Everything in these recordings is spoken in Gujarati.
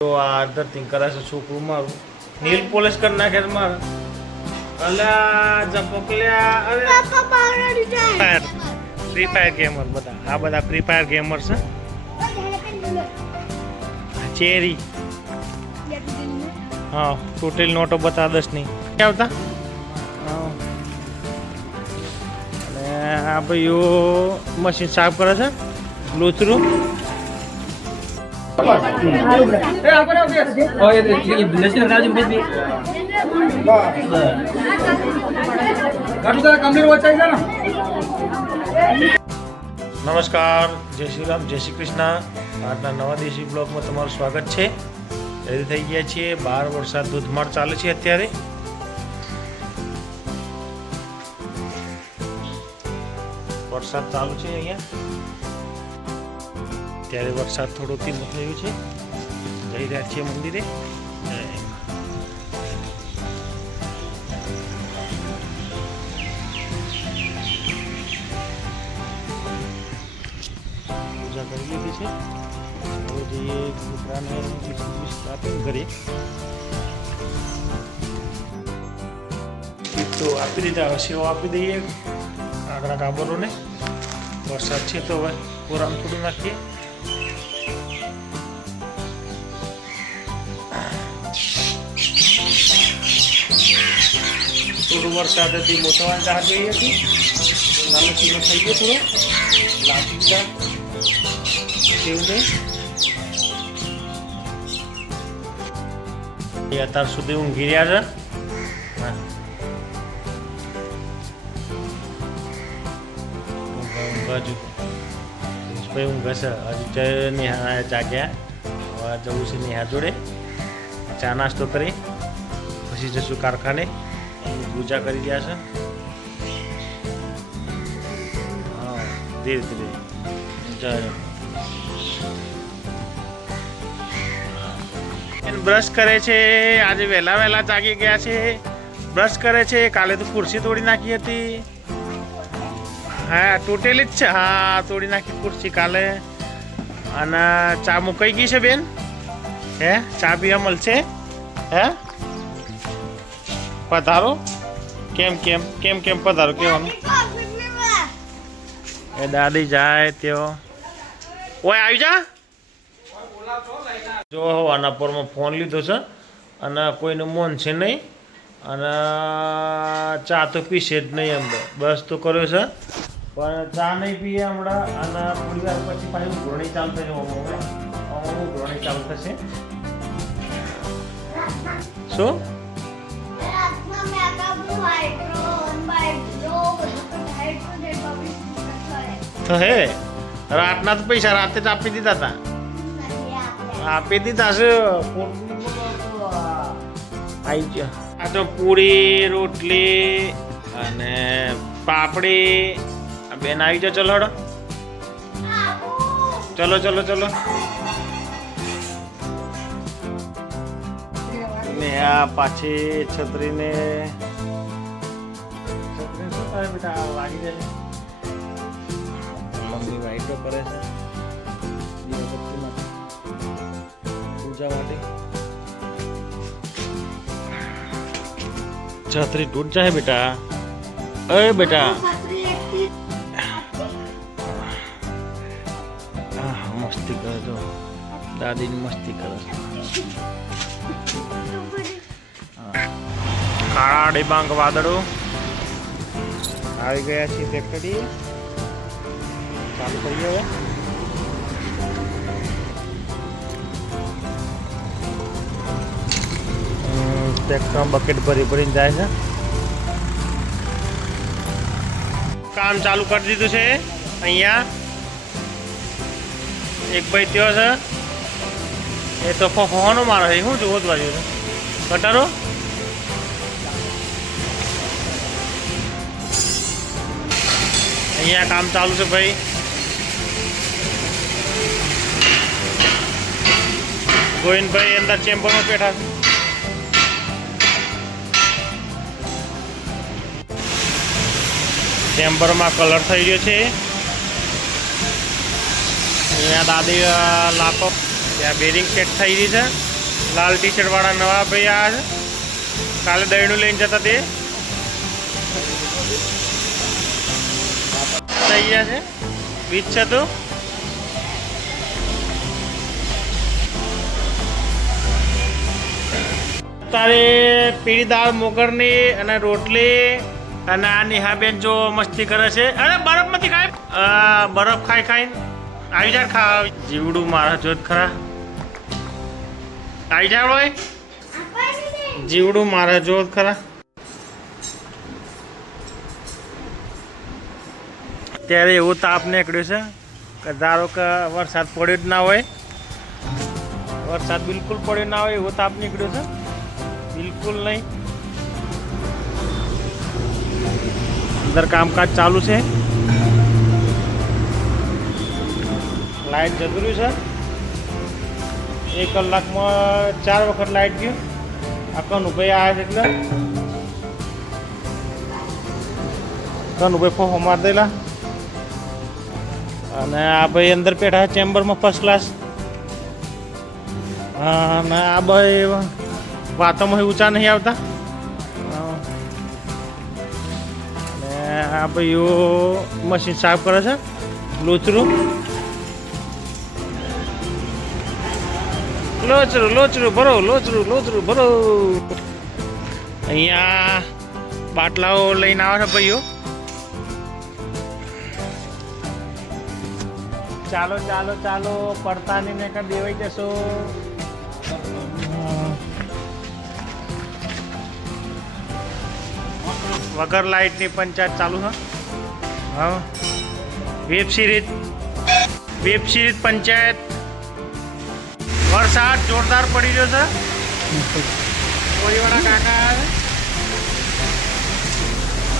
તો આ ધરતી કરે છે છોકરું મારું नील પોલિશ કરી નાખે છે મારે અલ્યા જપકલ્યા અરે ફ્રી ફાયર ગેમર બધા આ બધા ફ્રી ફાયર ગેમર છે ચેરી હા ટોટલ નોટો બતા 10 ની क्या આવતા અને આ ભાઈઓ મશીન સાફ કરે છે લોચરું નમસ્કાર જય શ્રી રામ જય શ્રી કૃષ્ણ આજના નવા દેશી બ્લોગમાં તમારું સ્વાગત છે રેડી થઈ ગયા છીએ 12 વરસાદ ધોધમાર ચાલે છે અત્યારે વરસાદ ચાલુ છે અહીંયા ત્યારે વરસાદ થોડો ધીમો થયો છે જઈ રહ્યા છીએ મંદિરે પૂજા કરી લીધી છે હવે જઈએ દીકરાને બિસ્કિટ આપીને ઘરે તો આપી દીધા હવે સેવા આપી દઈએ આગળ કાબરોને વરસાદ છે તો હવે કોરામ થોડું નાખીએ થોડું વરસાદ હતી મોટા જહાજ ગઈ હતી નાનો ચીનો થઈ ગયો થોડો લાપી દીધા સેવને એ અત્યાર સુધી ઊંઘી રહ્યા છે હજુ ભાઈ ઊંઘે છે હજુ નેહા જાગ્યા હવે જવું છે નેહા જોડે ચા નાસ્તો કરી પછી જશું કારખાને પૂજા કરી રહ્યા છે હા ધીરે ધીરે જાય બ્રશ કરે છે આજે વહેલા વહેલા જાગી ગયા છે બ્રશ કરે છે કાલે તો ખુરશી તોડી નાખી હતી હા તૂટેલી જ છે હા તોડી નાખી ખુરશી કાલે અને ચા મુકાઈ ગઈ છે બેન હે ચા પીવા મળશે હે પધારો કેમ કેમ કેમ કેમ પધારો કેવાનું એ દાદી જાય તેઓ ઓય આવી જા જો આના પરમાં ફોન લીધો છે અને કોઈનું મન છે નહીં અને ચા તો પીશે જ નહીં એમ બસ તો કર્યો છે પણ ચા નહીં પીએ હમણાં અને થોડી વાર પછી પાછું ઘોરણી ચાલુ થશે ઘોરણી ચાલુ થશે શું તો હે રાતના તો પૈસા રાતે જ આપી દીધા હતા આપી દીધા છે આવી ગયો આ તો પૂરી રોટલી અને પાપડી બેન આવી જાઓ ચલો હડો ચલો ચલો ચલો ને આ પાછી છત્રીને શું કરે બેટા લાગી જાય મમ્મી વાઈટો કરે છે પૂજા માટે છત્રી તૂટ જાય બેટા અરે બેટા મસ્તી કરે તો દાદીની મસ્તી કરે કાળા ડિબાંગ વાદળો આવી ગયા છે ફેક્ટરી ચાલુ કરીએ હવે ટ્રેક્ટર બકેટ ભરી ભરીને જાય છે કામ ચાલુ કરી દીધું છે અહીંયા એક ભાઈ ત્યો છે એ તો ફોનો મારે છે શું જોવો જ બાજુ છે કટારો અહીંયા કામ ચાલુ છે ભાઈ ગોવિંદભાઈ અંદર ચેમ્બરમાં બેઠા છે ચેમ્બરમાં કલર થઈ ગયો છે અહીંયા દાદી લાપો ત્યાં બેરિંગ સેટ થઈ રહી છે. લાલ ટી શર્ટ વાળા નવા ભાઈ આવ્યા છે. કાલે દહીણું લઈને જતા તે થઈ ગયા છે. બીજ છે તો તારે પીળી દાળ મોગરની અને રોટલી અને આ નેહાબેન જો મસ્તી કરે છે. અરે બરફ નથી ખાય, બરફ ખાઈ ખાઈને આવી જાય ખા. જીવડું મારા જોત ખરા આવી જાય હોય. જીવડું મારા જોત ખરા. ત્યારે એવું તાપ નીકળ્યું છે કે ધારો કે વરસાદ પડ્યો જ ના હોય, વરસાદ બિલકુલ પડ્યો ના હોય એવો તાપ નીકળ્યો છે. બિલકુલ નહીં. અંદર કામકાજ ચાલુ છે. લાઈટ જતું રહ્યું છે. 1 કલાકમાં 4 વખત લાઈટ ગયું. આ કનુભાઈ આવ્યા છે એટલે કનુભાઈ ફોફો મારી દેલા. અને આ ભાઈ અંદર બેઠા ચેમ્બરમાં ફર્સ્ટ ક્લાસ. અને આ ભાઈ વાતોમાં ઊંચા નહીં આવતા. અને આ ભાઈઓ મશીન સાફ કરે છે. લોચરું લોચરું લોચરું ભરો, લોચરું લોચરું ભરો. અહીંયા બાટલાઓ લઈને આવે છે ભાઈઓ. ચાલો ચાલો ચાલો, પડતાની ને કઈ દેવાઈ જશો. વગર લાઇટની પંચાયત ચાલુ છે. હા, વેબ સિરીઝ પંચાયત. વરસાદ જોરદાર પડી રહ્યો છે. કોળીવાળા કાકા આવે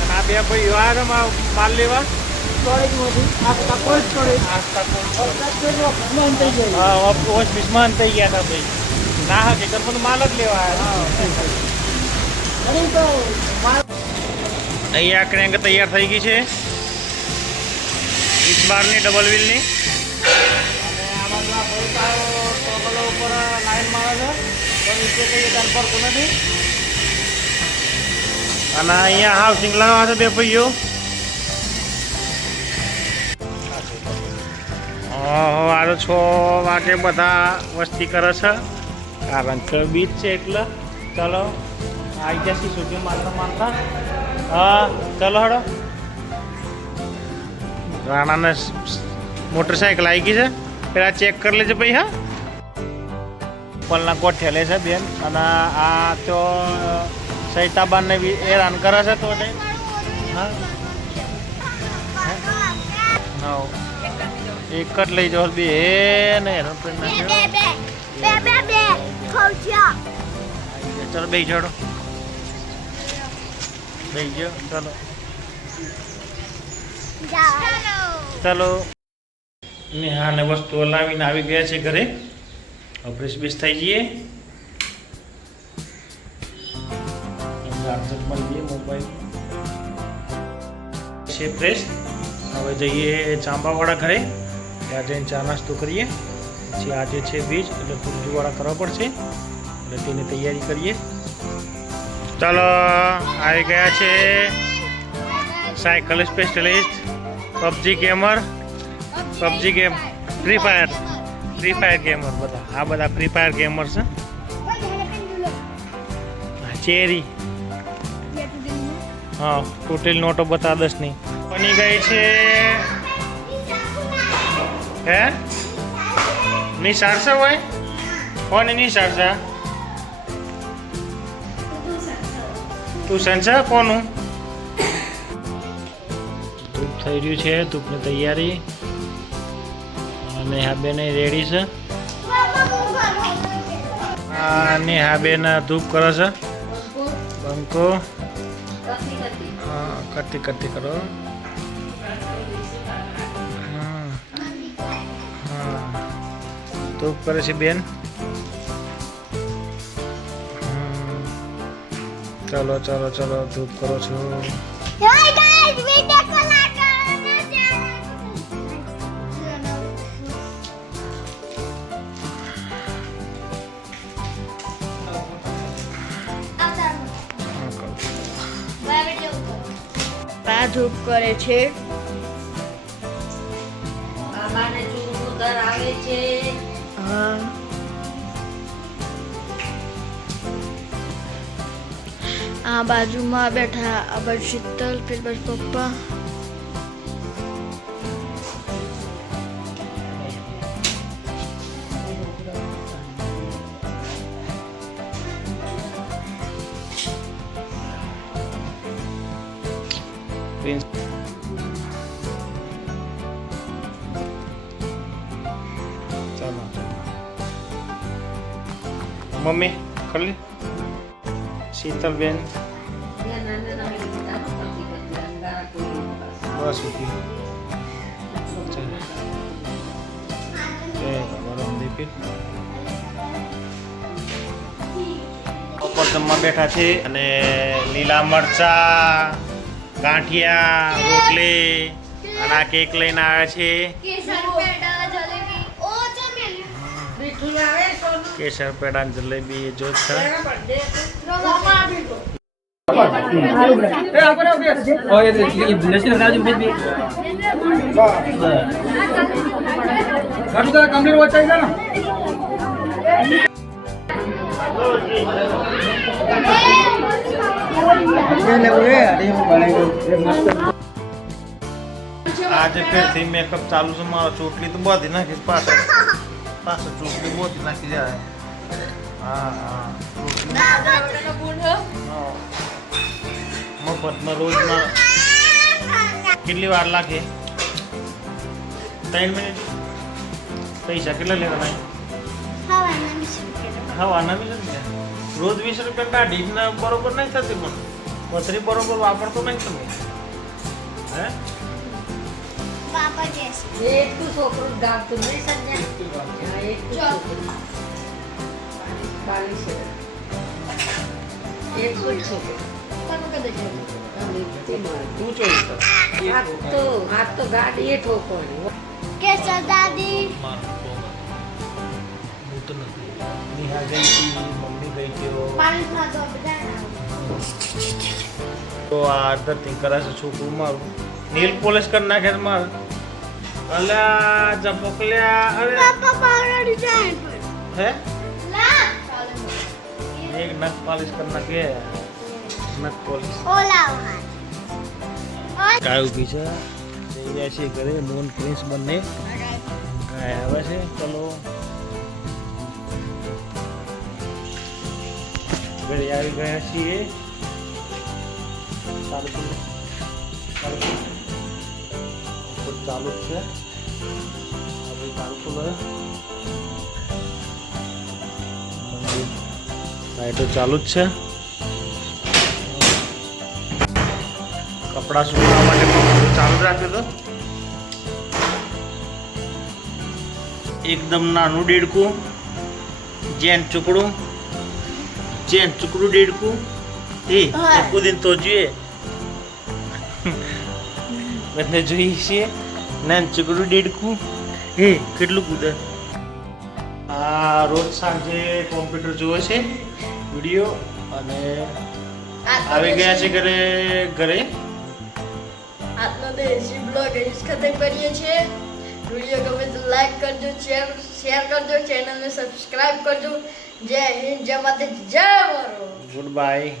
અને આ બે ભાઈઓ આવે માલ લેવા. ઓફિસમાં થઈ ગયા હતા ભાઈ. ના હકીકત બધું માલ જ લેવા આવ્યા. અહીંયા ક્રેન્ક તૈયાર થઈ ગઈ છે. 20 બારની ડબલ વ્હીલની. અને આમાં ટોગલો ઉપર લાઈન મારે છે તો નીચે કઈ ફરતું નથી. અને અહીંયા હાઉસિંગ લગાવવા છે બે ભાઈઓ. આ 6 વાગે બધા વસ્તી કરે છે કારણ કે બીચ છે એટલે. ચલો આવી જશે સુધી મારતા મારતા. હા ચલો હડો. રાણાને મોટરસાઇકલ આવી ગઈ છે. પેલા ચેક કરી લેજો ભાઈ. હા, પલના કોટ ઠેલે છે બેન. અને આ તો સૈતાબાનને બી હેરાન કરે છે તો હા હા એક જ લઈ જાઓ. બે ને હેરાન કરી નાખ્યો. ચલો બે જોડો બે ગયો. ચલો ચલો. નેહાને વસ્તુઓ લાવીને આવી ગયા છે ઘરે. ફ્રેશ બેસ થઈ જઈએ. ચાર્જર મળી જઈએ મોબાઈલ છે ફ્રેશ. હવે જઈએ ચાંબાવાળા ઘરે. ત્યાં જઈને ચા નાસ્તો કરીએ. પછી આજે છે બીજ એટલે પુરજુવાળા કરવા પડશે એટલે તેની તૈયારી કરીએ. ચાલો આવી ગયા છે cycle specialist, PUBG gamer, PUBG game, free fire gamer. બધા આ બધા ફ્રી ફાયર ગેમર છે. ચેરી હા ટોટલ નોટો બતા 10ની બની ગઈ છે. હે નિશાળશે હોય કોની નિશાળશે? ટ્યુશન છે કોનું? ધૂપ થઈ રહ્યું છે. ધૂપની તૈયારી. નેહાબેન રેડી છે. નેહાબેન ધૂપ કરે છે. બંકો હા કરતી કરો. ધૂપ કરે છે બેન. ચલો ચલો ચલો ધૂપ કરો છો. ચા ધૂપ કરે છે. બાબાને ચૂડું ધરાવે છે. હા, આ બાજુમાં બેઠા, આ બાજુ શીતલ, પેલી બાજુ પપ્પા. ચાલો મમ્મી ખરી શીતલબેન બસ ઉઠી બપોર જમવા બેઠા છે અને લીલા મરચા, ગાંઠિયા, રોટલી અને આ કેક લઈને આવ્યા છે. કેસર પેડા જલેબી જો છે. આજે ફેરથી મેકઅપ ચાલુ છે મારો. ચોટલી તો બાંધી નાખીશ પાછળ ચોટલી બાંધી નાખી જાય. હા હા મફતમાં રોજમાં કેટલી વાર લાગે? 3 મિનિટ. પૈસા કેટલા લેવાના? હવાના 20 રૂપિયા. રોજ 20 રૂપિયા કાઢી ને બરોબર નહીં થતી પણ પથરી બરોબર વાપરતો નહીં તમે. હે એટલું છોકરું ગાતું નહીં સંજ્ઞા. એટલું છોકરું તું ચોઈસ કર. આ તો ગાડી એ ઠોકવાની. કેસર દાદી. હું તો નથી. નિહા ગઈ હતી, મમ્મી ગઈ હતી. તો આ ધરતી કરાશે છોકરું મારું. નેલ પોલિશ કરી નાખે મારે. અલ્યા જપોકલ્યા. અરે હે એક નખ પોલિશ કરી નાખે. નખ પોલિશ ગાય ઊભી છે. જઈ રહ્યા છે ઘરે. મોન ક્રિસ બંને ગાય આવે છે. ચલો ઘરે આવી ગયા છીએ. ચાલુ ચાલુ જ છે. લાઈટો ચાલુ જ છે. કપડા સુકવવા માટે પંખો ચાલુ રાખ્યો હતો. એકદમ નાનું દેડકું, જેન ચૂકડું દેડકું. એ કુદીને તો જોઈએ. બંને જોઈએ છીએ. નાન ચૂકડું દેડકું. હે કેટલું કૂદે. આ રોજ સાંજે કોમ્પ્યુટર જોવે છે વિડીયો અને આવી ગયા છે ઘરે. આજનો દેશી બ્લોગ અહીં ખતમ કરીએ છીએ. વિડીયો ગમે તો લાઈક કરજો, શેર કરજો, ચેનલને સબસ્ક્રાઇબ કરજો. જય હિન્દ, જય માતા, જય મારો. Good bye.